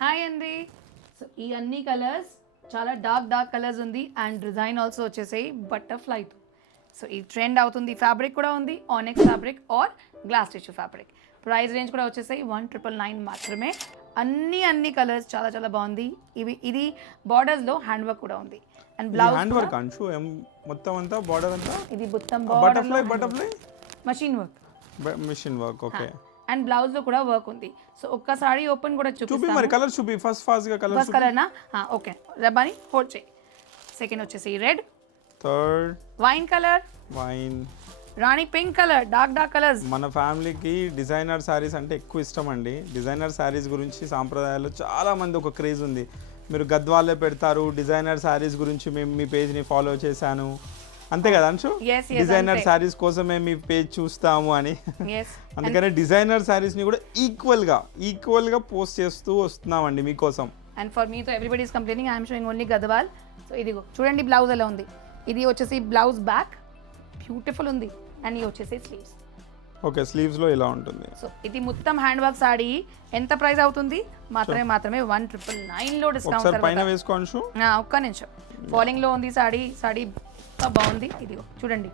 Hi అండి. So ఈ అన్ని కలర్స్ చాలా డార్క్ కలర్స్ ఉంది అండ్ డిజైన్ ఆల్సో వచ్చేసాయి బటర్ఫ్లైతో. సో ఈ ట్రెండ్ అవుతుంది. ఫ్యాబ్రిక్ కూడా ఉంది ఆనెక్స్ fabric or glass tissue fabric. Price range కూడా వచ్చేసాయి 1999 మాత్రమే. అన్ని కలర్స్ చాలా చాలా బాగుంది. ఇది బార్డర్స్లో హ్యాండ్ వర్క్ కూడా ఉంది అండ్ బ్లౌజ్ హ్యాండ్ వర్క్ అంచు మొత్తం అంతా బార్డర్ అంతా ఇది మొత్తం butterfly machine work machine work. Okay. And blouse లో కూడా వర్క్ ఉంది. సో ఒక్కసారి ఓపెన్ కూడా చూపి మరి కలర్ చూపి ఫస్ట్ గా కలర్ ఫస్ట్ కలర్ నా ఓకే రబ్బాని హోల్డ్ చేయి. సెకండ్ వచ్చేసి red, third wine colour, wine, రాణి పింక్ కలర్, డార్క్ కలర్స్. మన ఫ్యామిలీకి డిజైనర్ శారీస్ అంటే ఎక్కువ ఇష్టం అండి. డిజైనర్ శారీస్ గురించి సాంప్రదాయాల్లో చాలా మంది ఒక క్రేజ్ ఉంది. మీరు గద్వాలే పెడతారు డిజైనర్ శారీస్ గురించి. మేము మీ పేజ్ని ఫాలో చేశాను అంతే కదా అంశు, డిజైనర్ శారీస్ కోసమే మీ పేజ్ చూస్తాము అని. అందుకనే డిజైనర్ శారీస్ ని కూడా ఈక్వల్ గా పోస్ట్ చేస్తూ వస్తున్నామండి మీకోసం. అండ్ ఫర్ మీ తో everybody is complaining I am showing only Gadwal. So ఇదిగో చూడండి బ్లౌజ్ ఎలా ఉంది. ఇది వచ్చేసి బ్లౌజ్ బ్యాక్ బ్యూటిఫుల్ ఉంది అండ్ ఇది వచ్చేసి స్లీవ్స్. ఓకే, స్లీవ్స్ లో ఇలా ఉంటుంది. సో ఇది మొత్తం హ్యాండ్ వర్క్ సారీ ఎంత ప్రైస్ అవుతుంది? మాత్రమే 1999 లో డిస్కౌంట్. పైన వేసుకోవచ్చు. ఒక్క నిమిషం. ఫాలింగ్ లో ఉంది సారీ బాగుంది. ఇదిగో చూడండి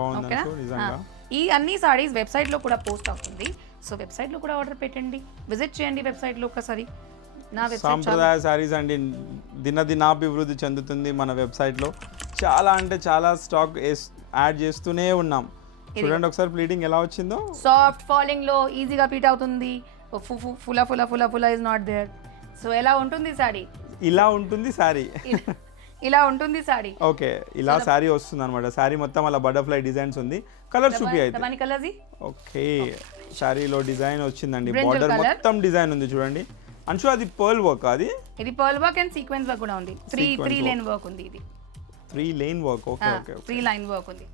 ఓకేనా. ఈ అన్ని సారీస్ వెబ్సైట్ లో కూడా పోస్ట్ అవుతుంది. సో వెబ్సైట్ లో కూడా ఆర్డర్ పెట్టండి, విజిట్ చేయండి వెబ్సైట్ లో ఒకసారి. నా వెబ్సైట్ సాంప్రదాయ సారీస్ అండి దినాభివృద్ధి చెందుతుంది మన వెబ్సైట్ లో. చాలా అంటే చాలా స్టాక్ యాడ్ చేస్తూనే ఉన్నాం. చూడండి ఒకసారి ప్లీటింగ్ ఎలా వచ్చిందో. సాఫ్ట్ ఫాలింగ్ లో ఈజీగా పీట్ అవుతుంది. ఫులా ఇస్ నాట్ దేర్. సో ఎలా ఉంటుంది సారీ? ఇలా ఉంటుంది సారీ. ఇలా ఉంటుంది సారీ. ఓకే, ఇలా సారీ వస్తుంది అనమాట. సారీ మొత్తం అలా బటర్ఫ్లై డిజైన్స్ ఉంది. కలర్ చూపి అయితే. ఓకే, సారీలో డిజైన్ వచ్చిందండి. బార్డర్ మొత్తం డిజైన్ ఉంది చూడండి. అంశు అది పర్ల్ వర్క్. ఇది pearl work and sequence work కూడా ఉంది. 3 లైన్ వర్క్ ఉంది. ఇది 3 line work. Okay okay 3 line work ఉంది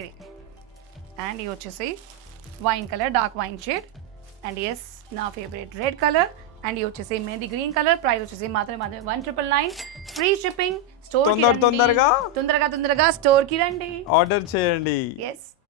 ఇది. అండ్ ఇది వచ్చేసి wine colour, dark wine shade. And yes నా ఫేవరెట్ రెడ్ కలర్. అండ్ ఇది వచ్చేసి మెహందీ గ్రీన్ కలర్. ప్రైస్ వచ్చేసి మాత్రమే 1999. Free shipping. స్టోర్ తొందరగా స్టోర్ కి రండి, ఆర్డర్ చేయండి. ఎస్.